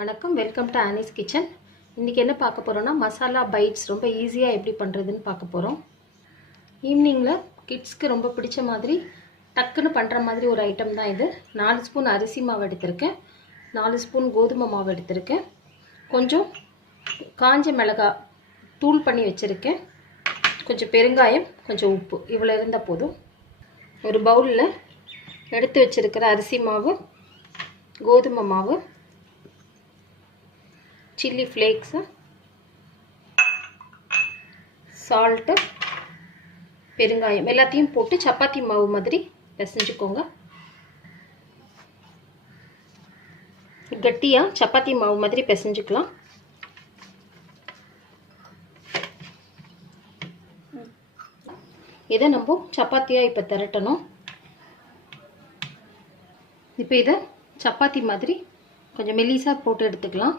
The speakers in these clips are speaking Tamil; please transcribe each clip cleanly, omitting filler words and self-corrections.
வணக்கம், வெல்கம் டு ஆனிஸ் கிச்சன். இன்றைக்கி என்ன பார்க்க போகிறோன்னா, மசாலா பைட்ஸ் ரொம்ப ஈஸியாக எப்படி பண்ணுறதுன்னு பார்க்க போகிறோம். ஈவினிங்கில் கிட்ஸ்க்கு ரொம்ப பிடிச்ச மாதிரி டக்குன்னு பண்ணுற மாதிரி ஒரு ஐட்டம் தான் இது. 4 ஸ்பூன் அரிசி மாவு எடுத்திருக்கேன், 4 ஸ்பூன் கோதுமை மாவு எடுத்திருக்கேன், கொஞ்சம் காஞ்ச மிளகாய் தூள் பண்ணி வச்சுருக்கேன், கொஞ்சம் பெருங்காயம், கொஞ்சம் உப்பு, இவ்வளோ இருந்தால் போதும். ஒரு பவுலில் எடுத்து வச்சுருக்கிற அரிசி மாவு, கோதுமை மாவு, சில்லி ஃப்ளேக்ஸு, சால்ட்டு, பெருங்காயம் எல்லாத்தையும் போட்டு சப்பாத்தி மாவு மாதிரி பிசைஞ்சுக்கோங்க. கட்டியாக சப்பாத்தி மாவு மாதிரி பிசைஞ்சுக்கலாம். இதை நம்ம சப்பாத்தியாக இப்போ திரட்டணும். இப்போ இதை சப்பாத்தி மாதிரி கொஞ்சம் மெல்லிசாக போட்டு எடுத்துக்கலாம்.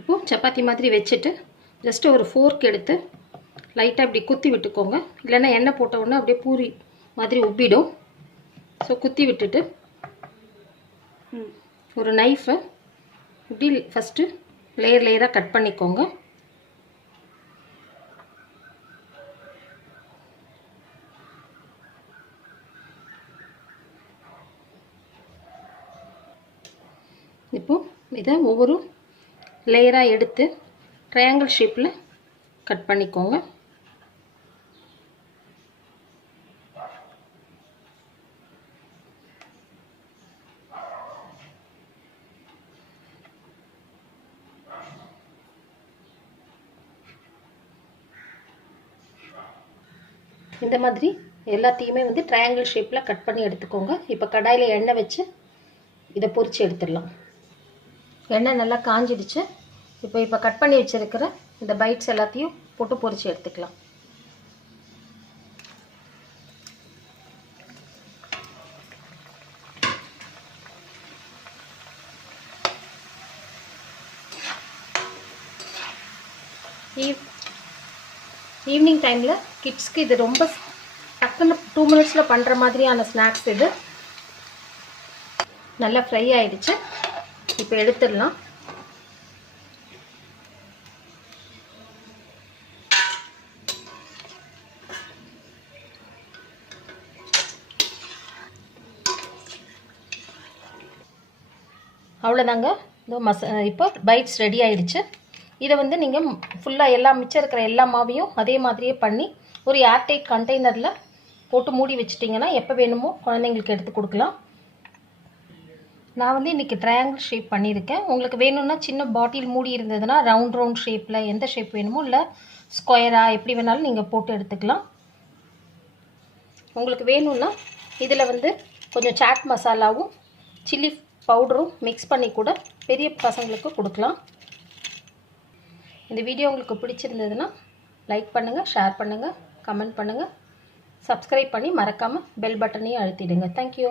இப்போது சப்பாத்தி மாதிரி வச்சுட்டு ஜஸ்ட்டு ஒரு ஃபோர்க் எடுத்து லைட்டாக இப்படி குத்தி விட்டுக்கோங்க. இல்லைன்னா எண்ணெய் போட்ட உடனே அப்படியே பூரி மாதிரி உப்பிடும். ஸோ குத்தி விட்டுட்டு ஒரு நைஃபை இப்படி ஃபஸ்ட்டு லேயர் லேயராக கட் பண்ணிக்கோங்க. இப்போது இதை ஒவ்வொரு லேயராக எடுத்து ட்ரையாங்கிள் ஷேப்பில் கட் பண்ணிக்கோங்க. இந்த மாதிரி எல்லாத்தையுமே ட்ரையாங்கிள் ஷேப்பில் கட் பண்ணி எடுத்துக்கோங்க. இப்போ கடாயில் எண்ணெய் வச்சு இதை பொரித்து எடுத்துடலாம். எண்ணெய் நல்லா காஞ்சிடுச்சு. இப்போ கட் பண்ணி வச்சுருக்கிற இந்த பைட்ஸ் எல்லாத்தையும் போட்டு பொரித்து எடுத்துக்கலாம். ஈவினிங் டைமில் கிட்ஸ்க்கு இது ரொம்ப டக்குன்னு 2 மினிட்ஸில் பண்ணுற மாதிரியான ஸ்நாக்ஸ். இது நல்லா ஃப்ரை ஆகிடுச்சு. இப்போ எடுத்துடலாம். அவ்வளோதாங்க. இப்போ பைட்ஸ் ரெடி ஆகிடுச்சு. இதை நீங்கள் ஃபுல்லாக எல்லாம் மிச்சம் இருக்கிற எல்லா மாவையும் அதே மாதிரியே பண்ணி ஒரு ஏர்டைட் கண்டெய்னரில் போட்டு மூடி வச்சிட்டிங்கன்னா எப்போ வேணுமோ குழந்தைங்களுக்கு எடுத்து கொடுக்கலாம். நான் இன்றைக்கி ட்ரையாங்கிள் ஷேப் பண்ணியிருக்கேன். உங்களுக்கு வேணும்னா சின்ன பாட்டில் மூடி இருந்ததுன்னா ரவுண்ட் ஷேப்பில் எந்த ஷேப் வேணுமோ, இல்லை ஸ்கொயராக எப்படி வேணாலும் நீங்கள் போட்டு எடுத்துக்கலாம். உங்களுக்கு வேணும்னா இதில் கொஞ்சம் சாட் மசாலாவும் சில்லி பவுடரும் மிக்ஸ் பண்ணி கூட பெரிய பசங்களுக்கு கொடுக்கலாம். இந்த வீடியோ உங்களுக்கு பிடிச்சிருந்ததுன்னா லைக் பண்ணுங்கள், ஷேர் பண்ணுங்கள், கமெண்ட் பண்ணுங்கள், சப்ஸ்கிரைப் பண்ணி மறக்காமல் பெல் பட்டனையும் அழுத்திடுங்க. தேங்க்யூ.